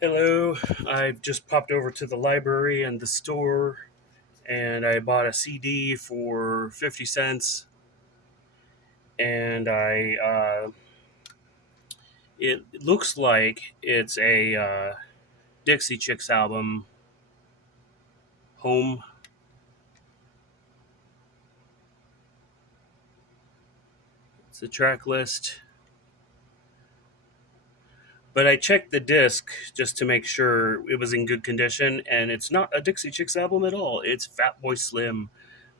Hello, I just popped over to the library and the store and I bought a CD for 50 cents and it looks like it's a Dixie Chicks album, Home. It's a track list. But I checked the disc just to make sure it was in good condition, and it's not a Dixie Chicks album at all. It's Fatboy Slim,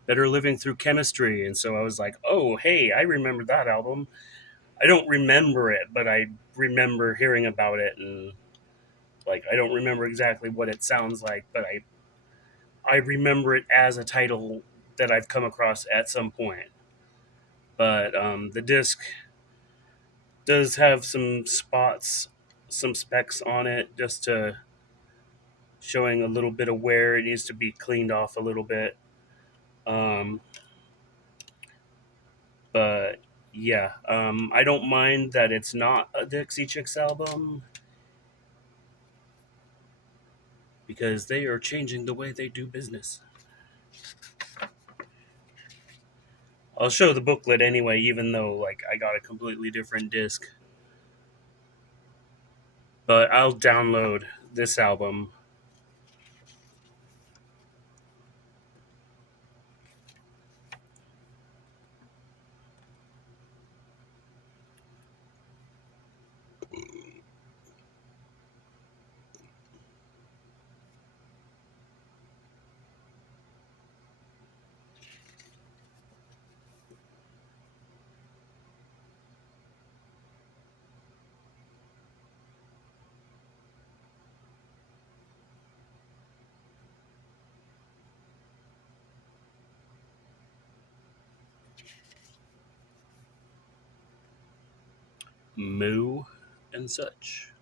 Better Living Through Chemistry. And so I was like, oh, hey, I remember that album. I don't remember it, but I remember hearing about it, and like I don't remember exactly what it sounds like, but I remember it as a title that I've come across at some point. But the disc does have some spots, some specs on it, just to showing a little bit of wear. It needs to be cleaned off a little bit. Um, but yeah, I don't mind that it's not a Dixie Chicks album because they are changing the way they do business. I'll show the booklet anyway, even though like I got a completely different disc. But I'll download this album. Moo and such.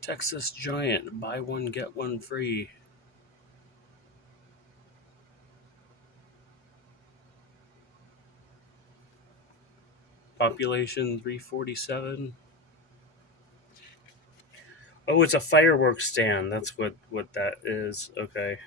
Texas Giant, buy one get one free. Population 347. Oh, it's a fireworks stand. That's what that is. Okay.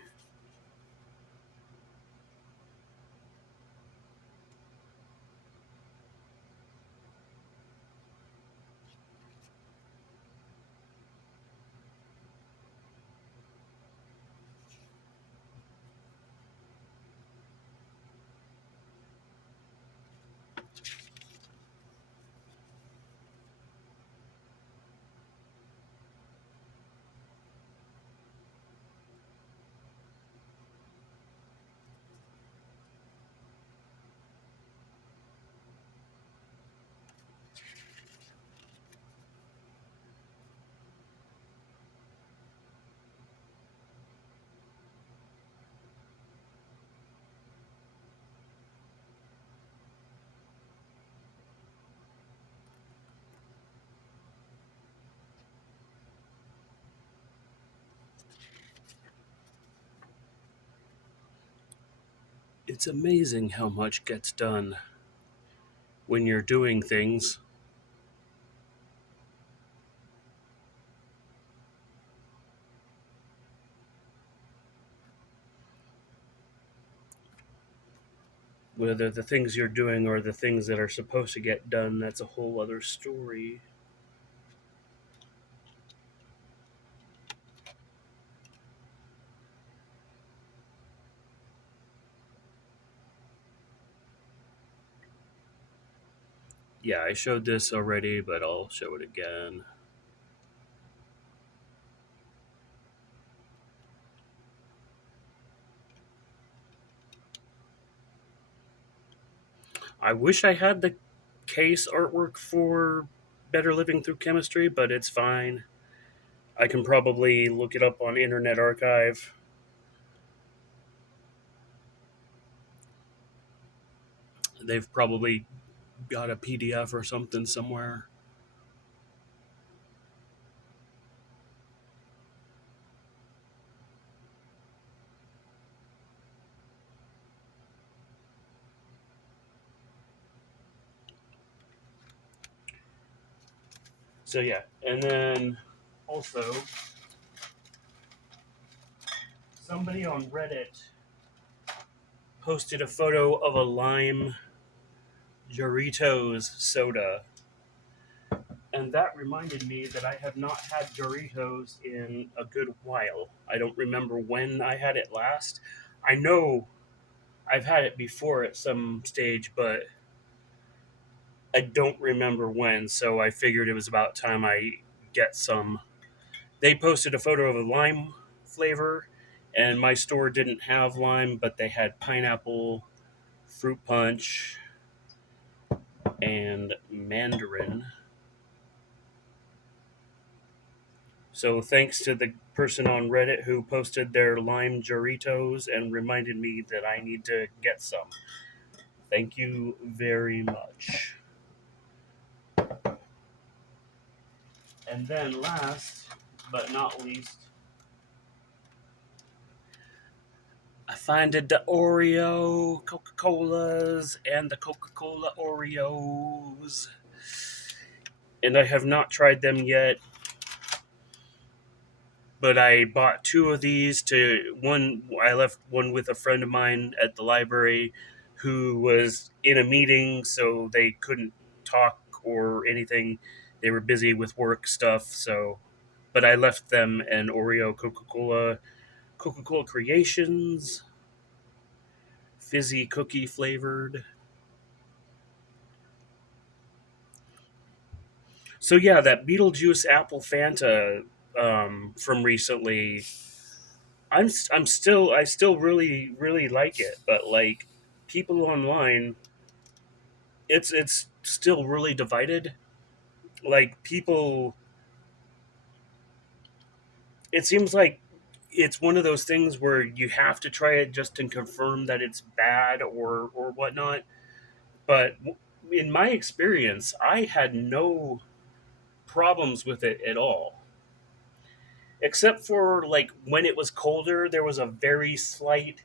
It's amazing how much gets done when you're doing things. Whether the things you're doing or the things that are supposed to get done, that's a whole other story. Yeah, I showed this already, but I'll show it again. I wish I had the case artwork for Better Living Through Chemistry, but it's fine. I can probably look it up on Internet Archive. They've probably got a PDF or something somewhere. So yeah, and then also somebody on Reddit posted a photo of a lime Doritos soda, and that reminded me that I have not had Doritos in a good while. I don't remember when I had it last. I know I've had it before at some stage, but I don't remember when, so I figured it was about time I get some. They posted a photo of a lime flavor, and my store didn't have lime, but they had pineapple, fruit punch, and mandarin. So thanks to the person on Reddit who posted their lime Doritos and reminded me that I need to get some. Thank you very much. And then last but not least, I finded the Oreo Coca-Colas and the Coca-Cola Oreos. And I have not tried them yet, but I bought two of these to one. I left one with a friend of mine at the library who was in a meeting, so they couldn't talk or anything. They were busy with work stuff, so but I left them an Oreo Coca-Cola Creations, fizzy cookie flavored. So yeah, that Beetlejuice Apple Fanta from recently, I still really like it, but like people online, it's still really divided. Like people, it seems like it's one of those things where you have to try it just to confirm that it's bad or whatnot. But in my experience, I had no problems with it at all, except for like when it was colder, there was a very slight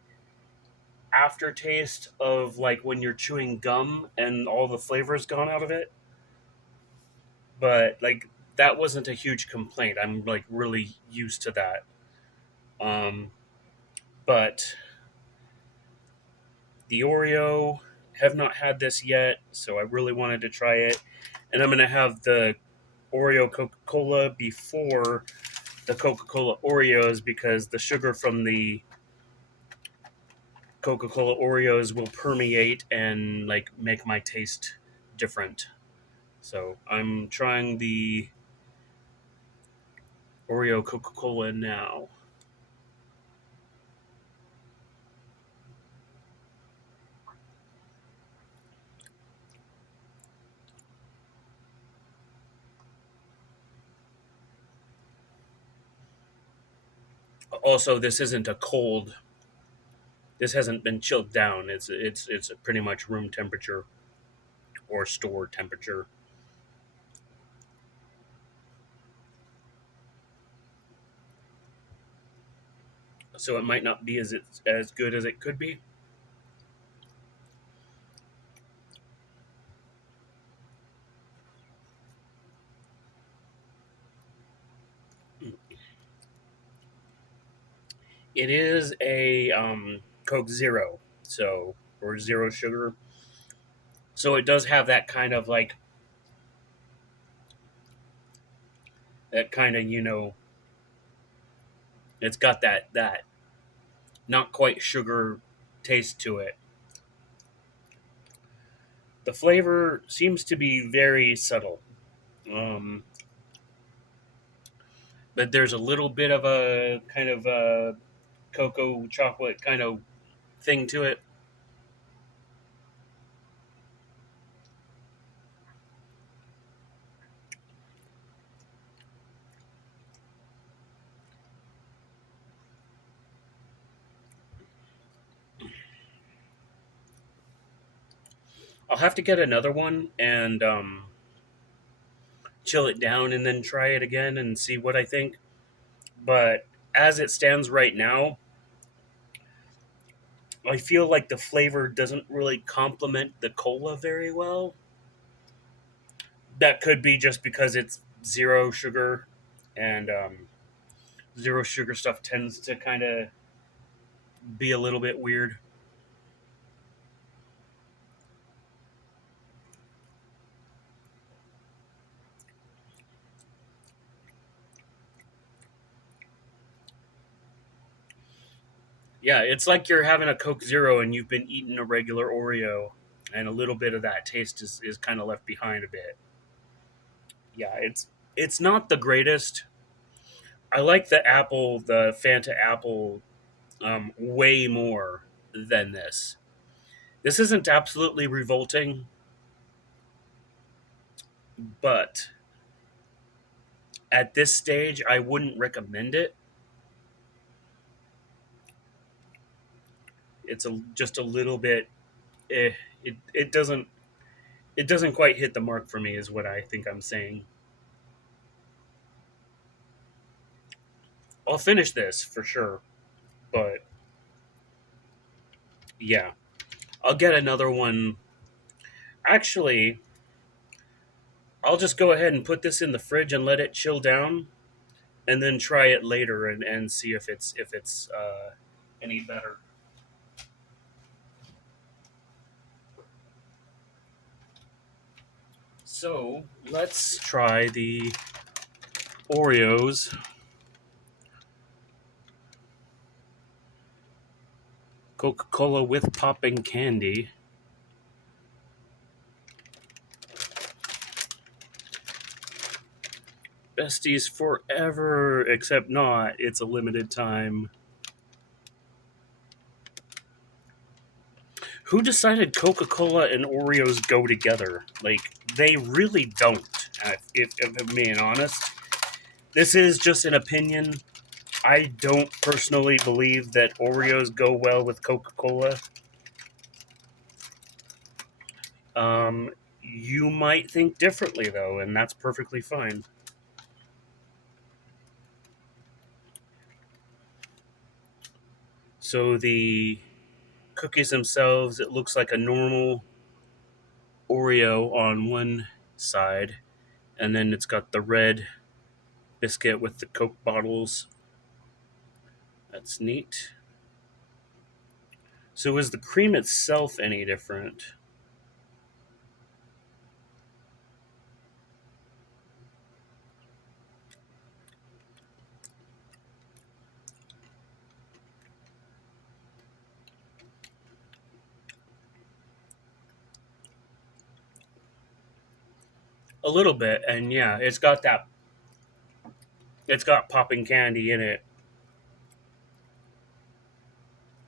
aftertaste of like when you're chewing gum and all the flavor's gone out of it. But like that wasn't a huge complaint. I'm like really used to that. Um, but the Oreo, have not had this yet, so I really wanted to try it. And I'm gonna have the Oreo Coca Cola before the Coca Cola Oreos because the sugar from the Coca Cola Oreos will permeate and like make my taste different. So I'm trying the Oreo Coca Cola now. Also, this isn't a cold. This hasn't been chilled down. It's pretty much room temperature or store temperature. So it might not be as good as it could be. It is a Coke Zero, so or zero sugar. So it does have that kind of like that kind of it's got that not quite sugar taste to it. The flavor seems to be very subtle, um, but there's a little bit of a kind of a cocoa chocolate kind of thing to it. I'll have to get another one and chill it down and then try it again and see what I think. But as it stands right now, I feel like the flavor doesn't really complement the cola very well. That could be just because it's zero sugar, and zero sugar stuff tends to kind of be a little bit weird. Yeah, it's like you're having a Coke Zero and you've been eating a regular Oreo, and a little bit of that taste is kind of left behind a bit. Yeah, it's not the greatest. I like the Fanta apple, way more than this. This isn't absolutely revolting, but at this stage, I wouldn't recommend it. It's just a little bit. Eh, it doesn't quite hit the mark for me, is what I think I'm saying. I'll finish this for sure, but yeah, I'll get another one. Actually, I'll just go ahead and put this in the fridge and let it chill down, and then try it later and see if it's any better. So let's try the Oreos Coca-Cola with popping candy. Besties forever, except not. It's a limited time. Who decided Coca-Cola and Oreos go together? Like, they really don't. If I'm being honest, this is just an opinion. I don't personally believe that Oreos go well with Coca-Cola. You might think differently though, and that's perfectly fine. So the cookies themselves, it looks like a normal Oreo on one side, and then it's got the red biscuit with the Coke bottles. That's neat. So is the cream itself any different? A little bit, and yeah, it's got popping candy in it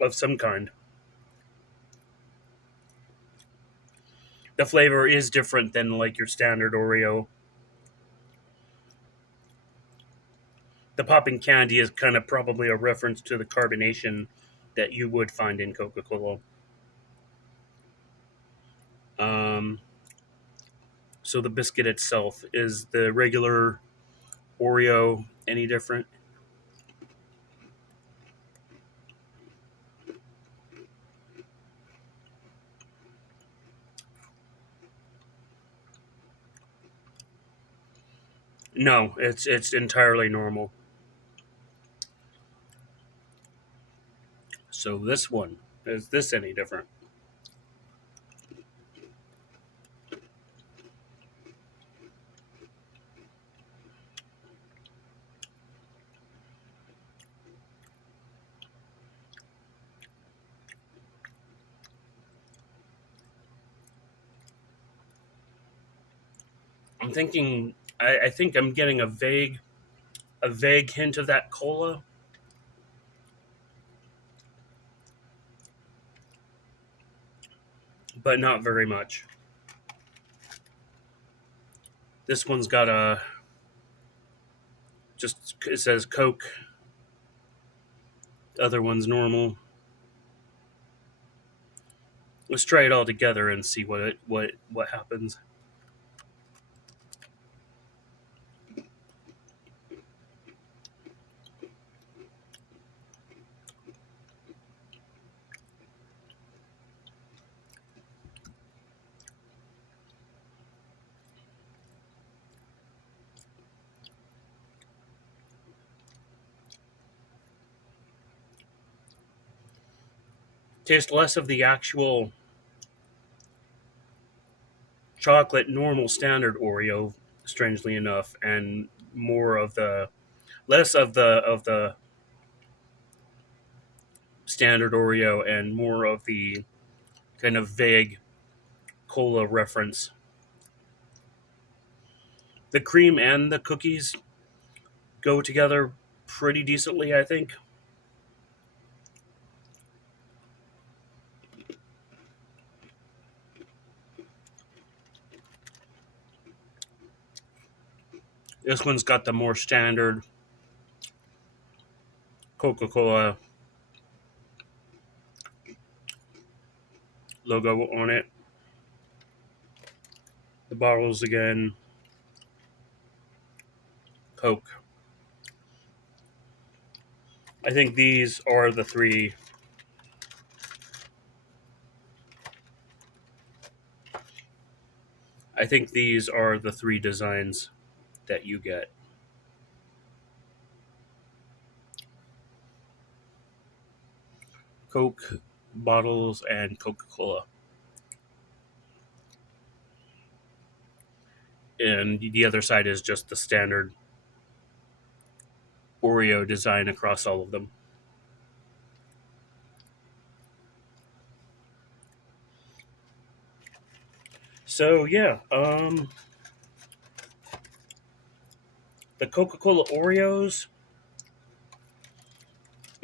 of some kind. The flavor is different than like your standard Oreo. The popping candy is kind of probably a reference to the carbonation that you would find in Coca-Cola. Um, so the biscuit itself, is the regular Oreo any different? No, it's entirely normal. So this one, is this any different? I'm thinking. I think I'm getting a vague hint of that cola, but not very much. This one's got a just it says Coke. The other one's normal. Let's try it all together and see what happens. taste less of the actual chocolate normal standard Oreo, strangely enough, and more of the less of the standard Oreo and more of the kind of vague cola reference. The cream and the cookies go together pretty decently, I think. This one's got the more standard Coca-Cola logo on it. The bottles again, Coke. I think these are the three. I think these are the three designs that you get. Coke bottles and Coca-Cola. And the other side is just the standard Oreo design across all of them. So yeah, the Coca-Cola Oreos.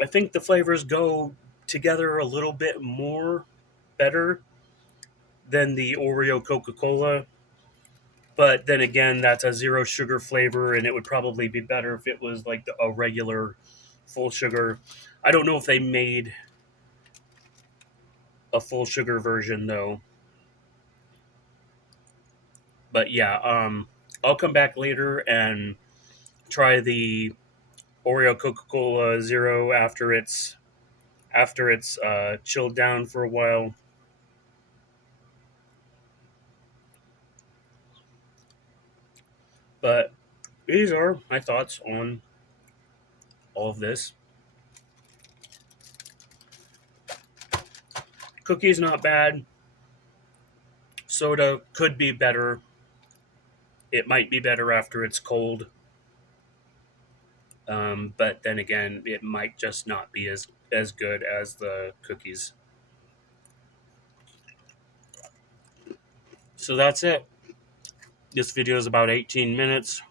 I think the flavors go together a little bit more better than the Oreo Coca-Cola. But then again, that's a zero sugar flavor, and it would probably be better if it was like a regular full sugar. I don't know if they made a full sugar version though. But yeah, I'll come back later and try the Oreo Coca Cola Zero after it's chilled down for a while. But these are my thoughts on all of this. Cookies not bad. Soda could be better. It might be better after it's cold. But then again, it might just not be as good as the cookies. So that's it. This video is about 18 minutes.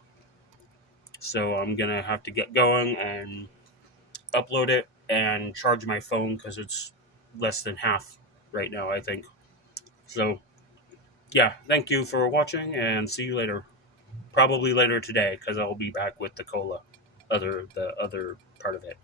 So I'm gonna have to get going and upload it and charge my phone because it's less than half right now, I think. So yeah, thank you for watching and see you later. Probably later today because I'll be back with the cola, the other part of it.